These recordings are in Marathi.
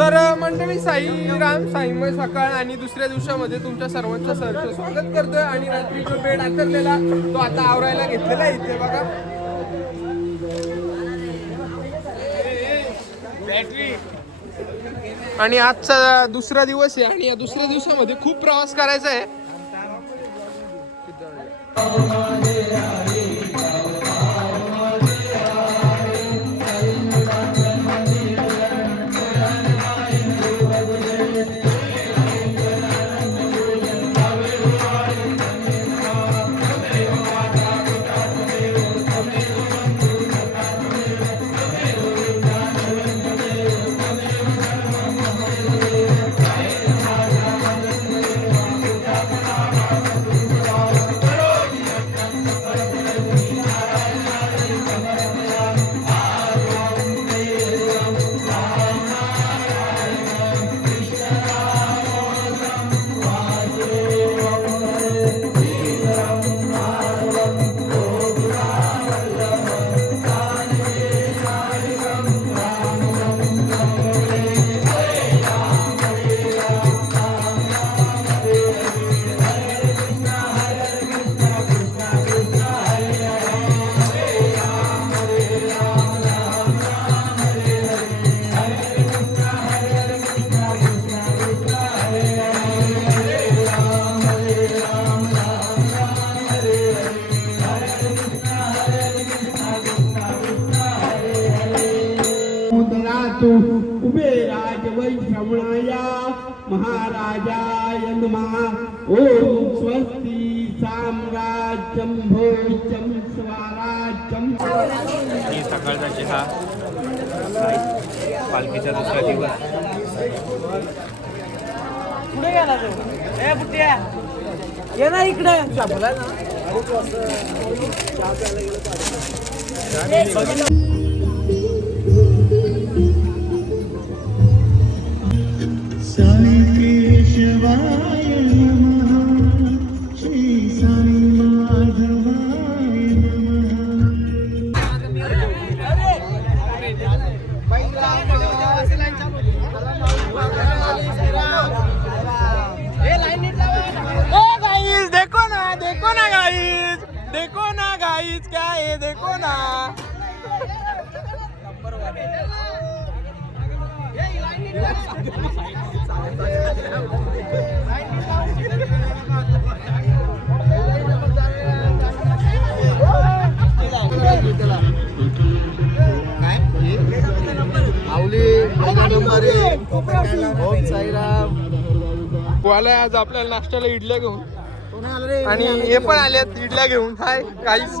तर मंडळी साई राम साईमय सकाळ आणि दुसऱ्या दिवसामध्ये तुमच्या सर्वांचं सहर्ष स्वागत करतोय आणि रात्री जो बेड आकारलेला तो आता आवरायला घेतलेला इथे बघा. आणि आजचा दुसरा दिवस आहे आणि या दुसऱ्या दिवसामध्ये खूप प्रवास करायचा आहे. वैश्रवणाया महाराजाय नमः. ओम स्वस्ति साम्राज्यं भोज्यं स्वराज्यं. आणि सकाळचा चहा पालखीचा दुसरा दिवस. पुढे गेला तो. ए बुट्ट्या ये. ना इकडे. साई है ना. वाला आज आपल्याला नाश्त्याला इडल्या घेऊन. आणि हे पण आलेत इडल्या घेऊन. हाय काहीच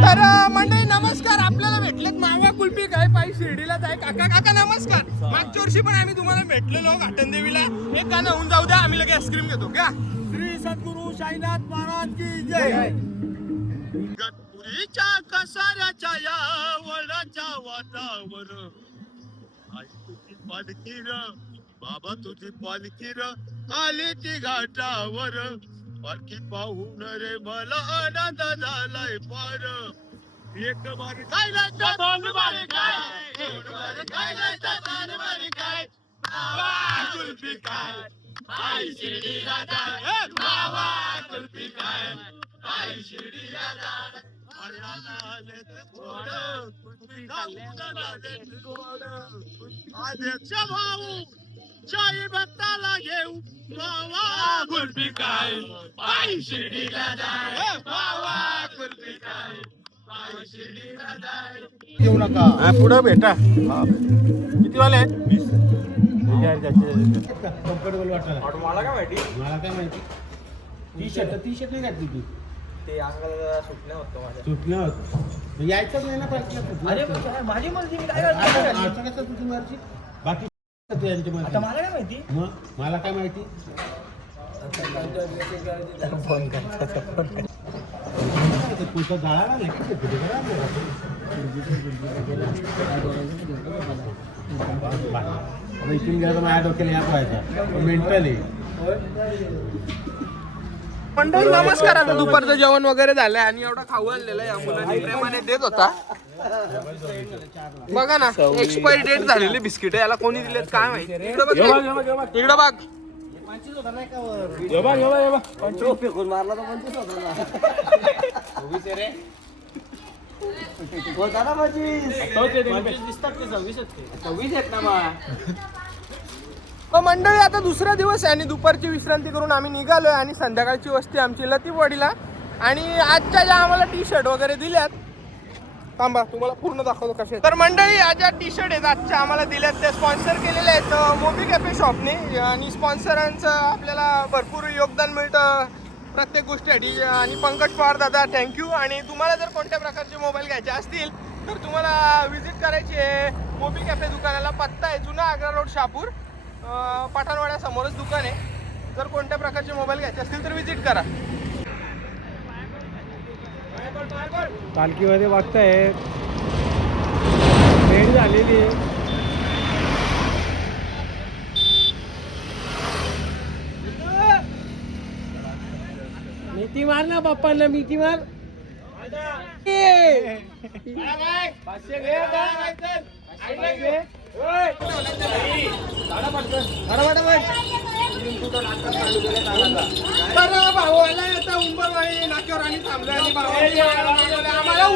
तर अं, मंडळी नमस्कार. आपल्याला भेटलेत मावा कुल्फी काय पायी शिर्डीला जाय. काका काका नमस्कार. मागच्या वर्षी पण आम्ही तुम्हाला भेटलेलो घाटन देवीला. एक गाणं होऊन जाऊ द्या. आम्ही लगे आईस्क्रीम घेतो का श्री सद्गुरु साईनाथ महाराज की जय. पुरीच्या कसाऱ्याच्या या वडाच्या वाटावर आई तुझी पालखी र बाबा तुझी पालखी र आली ती घाटावर. पालखी पाहून रे मला आनंद झालाय पार एक बारी खायला दोन बारी काय? दोन बारी खायला दोन बारी काय? मावा कुल्फी काय? आई शिर्डीला जाय मावा कुल्फी काय? आई शिर्डीला जाय आद्याच्या भाऊ चाई भक्ताला घेऊ बावा गुलबी काय पायी शिर्डीला जाय बावा गुलबी काय पायी शिर्डीला जाय येऊ नका पुढं भेटा किती वाले कम्फर्टेबल वाटणार मला काय माहिती मला काय माहिती? टी शर्ट टी शर्ट नाही घातली तू. ते अंगाला सुटलं होतं माझ्या? सुटलं होतं. यायचंच नाही ना प्रश्न अरे पण काय माझी मर्जी मी काय करतो असं कसं तुझी मर्जी. बाकी तू यांची मर्जी. आता मला काय माहिती? मग मला काय माहिती? पुढचा जाळा नाही का ते करा आता इथून गेला तर माझ्या डोक्याला व्हायचा. मेंटली. मंडळी नमस्कार. आता दुपारचं जेवण वगैरे झालंय आणि एवढा खाऊ आणलेला या मुलांनी. प्रेमाने देत होता. बघा ना एक्सपायरी डेट झालेली बिस्किट याला कोणी दिलेत काय माहिती? इकडं बघ. इकडं बघ. फेकून मारला तर पंचवीस होता ना पंचवीस दिसतात ते सव्वीस सव्वीस आहेत ना मग. मग मंडळी आता दुसरा दिवस आहे आणि दुपारची विश्रांती करून आम्ही निघालोय आणि संध्याकाळची वस्ती आमची लतीपवाडीला आणि आजच्या ज्या आम्हाला टी शर्ट वगैरे दिल्यात थांबा तुम्हाला पूर्ण दाखवतो कसे तर मंडळी आज ज्या टी शर्ट आहेत आजच्या आम्हाला दिल्यात त्या स्पॉन्सर केलेल्या आहेत मोबी कॅफे शॉपने आणि स्पॉन्सरांचं आपल्याला भरपूर योगदान मिळतं प्रत्येक गोष्टीसाठी. आणि पंकज पवार दादा थँक्यू आणि तुम्हाला जर कोणत्या प्रकारचे मोबाईल घ्यायचे असतील तर तुम्हाला व्हिजिट करायची आहे मोबी कॅफे दुकानाला पत्ता आहे जुना आग्रा रोड शापूर पठाणवाड्यासमोरच दुकान आहे. जर कोणत्या प्रकारचे मोबाईल घ्यायचे असतील तर विजिट करा. पालखीमध्ये बघताय. भेट झालेली आहे. मिठी मार ना पप्पांना मिठी मार. तर भावाला आता उंबरवाडी नाक्यावर आणि थांबलोय आणि भावाला आम्हाला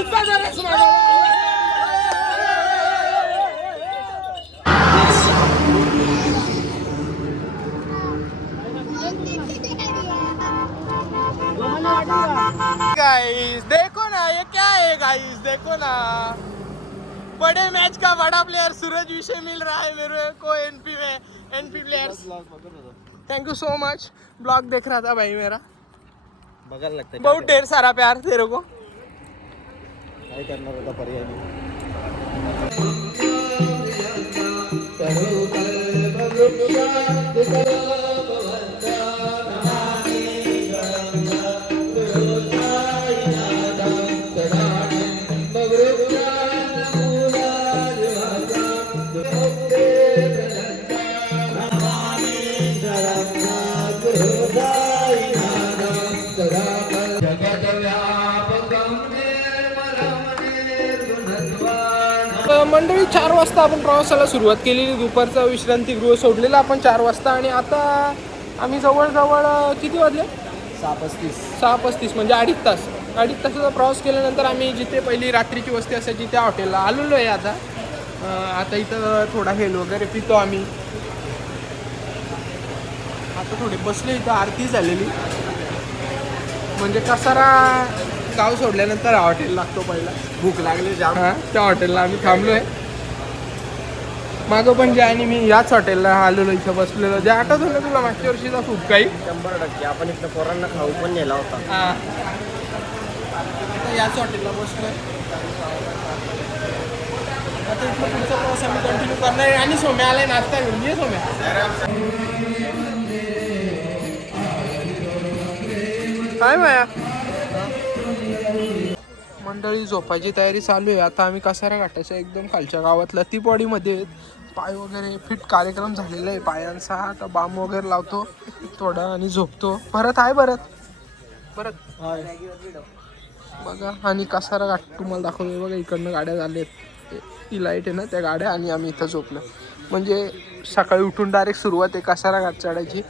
गाइस देखो ना ये क्या है गाइस देखो ना। बड़े मैच का बड़ा प्लेयर सूरज विषय मिल रहा है मेरे को एनपी में NP players thank you so much blog देख रहा था भाई मेरा बघायला लागतं बहुत ढेर सारा प्यार तेरे को करणार होता पर्याय मंडळी चार वाजता आपण प्रवासाला सुरुवात केलेली. दुपारचा विश्रांतीगृह सोडलेला आपण चार वाजता. आणि आता आम्ही जवळजवळ किती वाजले? सहा पस्तीस. सहा पस्तीस म्हणजे अडीच तास. अडीच तासाचा प्रवास केल्यानंतर आम्ही जिथे पहिली रात्रीची वस्ती असायची त्या हॉटेलला आलेलो आहे आता. आता इथं थोडा हेल वगैरे पितो आम्ही. आता थोडे बसले इथं आरती झालेली. म्हणजे कसारा गाव सोडल्यानंतर हा हॉटेल लागतो पहिला. भूक लागली जाम. हा त्या हॉटेलला आम्ही थांबलोय. मागं पण जे आणि मी याच हॉटेलला आलेलो इथं बसलेलो. जे आठवत होतं तुला मागच्या वर्षीचा खूप काही? शंभर टक्के. आपण इथं पोरांना खाऊ पण नेला होता. हा. आता याच हॉटेलला बसलोय. आता इथलं पुढचा प्रवास आम्ही कंटिन्यू करणार आहे. आणि सोम्या आलाय नाश्ता घेऊन. ये सोम्या. काय माया. मंडळी झोपायची तयारी चालू आहे. आता आम्ही कसारा घाटाच्या एकदम खालच्या गावातला ती बॉडीमध्ये पाय वगैरे फिट कार्यक्रम झालेला आहे. पायांचा आता बाम वगैरे लावतो थोडा आणि झोपतो. परत आहे परत परत बघा आणि कसारा घाट तुम्हाला दाखवतोय. बघा इकडनं गाड्या झाल्यात ती लाइट आहे ना त्या गाड्या आणि आम्ही इथं झोपलो. म्हणजे सकाळी उठून डायरेक्ट सुरुवात आहे कसारा घाट चढायची.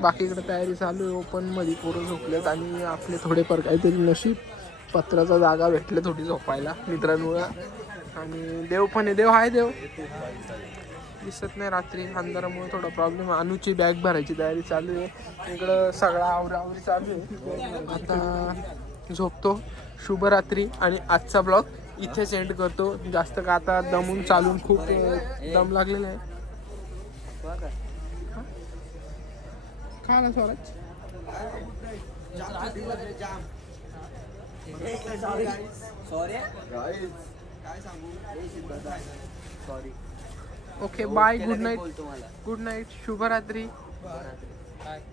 बाकी इकडे तयारी चालू आहे. ओपनमध्ये पोरं झोपलेत आणि आपले थोडेफार काहीतरी नशीब. पत्राचा जागा भेटले थोडी झोपायला मित्रांमुळं आणि देव पण आहे देव आहे देव. दिसत नाही रात्री अंधारामुळे थोडा प्रॉब्लेम अनुची बॅग भरायची तयारी चालू आहे. इकडं सगळा आवरावरी चालू आहे. आता झोपतो. शुभरात्री आणि आजचा ब्लॉग इथेच एंड करतो. जास्त का आता दमून चालून खूप दम लागलेला आहे. हा? काय आला sorry okay bye good night good night शुभरात्री.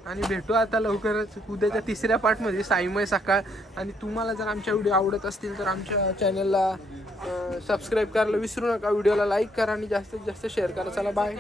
आणि भेटू आता लवकरच. उद्याच्या तिसऱ्या पार्टमध्ये साईमय सकाळ. आणि तुम्हाला जर आमच्या व्हिडिओ आवडत असतील तर आमच्या चॅनलला सबस्क्राईब करायला विसरू नका. व्हिडिओला लाईक करा आणि जास्तीत जास्त शेअर करा. चला बाय